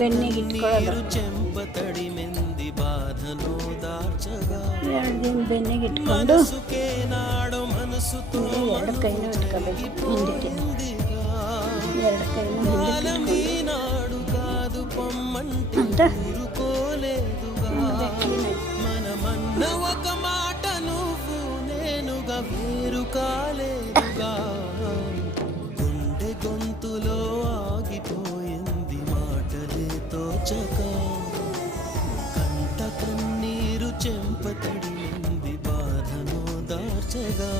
ಬೆನ್ನಿಗೆ ಇಟ್ಕೊಳ್ಳೋದು. చెంపతడి మెంది బాధను దార్చగా 2 ದಿನ ಬೆನ್ನಿಗೆ ಇಟ್ಕೊಂಡು మనసుకేనాడు మనసుతో 2 ಕೈನೂ ಇಟ್ಕೋಬೇಕು ಹಿಂದಕ್ಕೆ. 2 ಕೈನೂ ಹಿಂದಕ್ಕೆ ఈనాడు కాదు పొమ్మంటే ಅಂತ ఊరుకోలేదుగా మనమన్న ఒక మాట నువ్వు నేనుగా వేరు కాలేదుగా గుండె గొంతులో ఆగిపోయింది మాటలే తోచక కంట కన్నీరు చెంపతడి బాధను దార్చగా